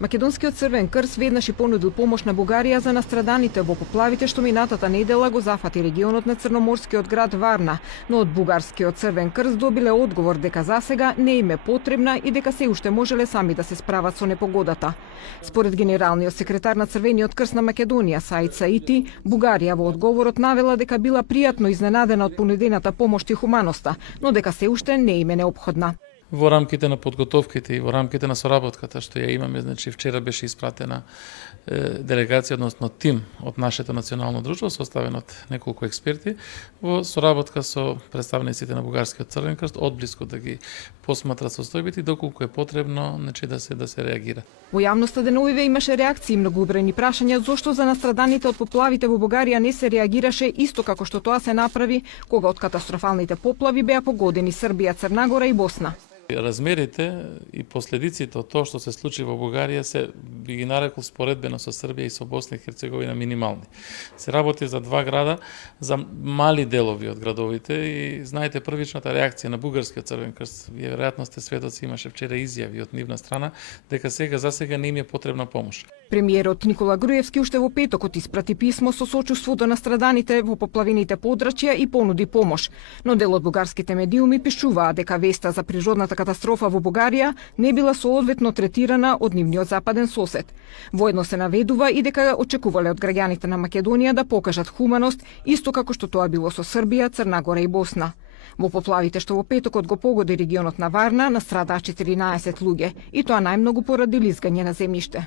Македонскиот Црвен крст веднаш и понудил помош на Бугарија за настраданите во поплавите што минатата недела го зафати регионот на црноморскиот град Варна, но од бугарскиот Црвен крст добиле одговор дека засега не им е потребна и дека се уште можеле сами да се справат со непогодата. Според генералниот секретар на Црвениот крст на Македонија Саид Саити, Бугарија во одговорот навела дека била пријатно изненадена од понудената помош и хуманоста, но дека се уште не им е неопходна. Во рамките на подготовките и во рамките на соработката што ја имаме, значи вчера беше испратена делегација, односно тим од нашето национално друштво, составен од неколку експерти, во соработка со представниците на Бугарскиот Црвен крст, одблиску да ги посматрат состојбите и доколку е потребно, значи да се реагира. Во јавноста деновиве имаше реакции и многобројни прашања зошто за настраданите од поплавите во Бугарија не се реагираше исто како што тоа се направи кога од катастрофалните поплави беа погодени Србија, Црна Гора и Босна. Размерите и последиците од тоа што се случи во Бугарија се би ги нарекол споредбено со Србија и со Босна и Херцеговина минимални. Се работи за два града, за мали делови од градовите и знаете првичната реакција на Бугарскиот Црвен крст, вие веројатно сте сведоци, имаше вчера изјави од нивна страна дека засега не им е потребна помош. Премиерот Никола Груевски уште во петокот испрати писмо со сочувството на страданите во поплавените подрачја и понуди помош, но дел од бугарските медиуми пишуваа дека веста за природната катастрофа во Бугарија не била соодветно третирана од нивниот западен сосед. Воедно се наведува и дека очекувале од граѓаните на Македонија да покажат хуманост, исто како што тоа било со Србија, Црна Гора и Босна. Во поплавите што во петокот го погоди регионот на Варна, настрадаа 14 луѓе, и тоа најмногу поради лизгање на земјиште.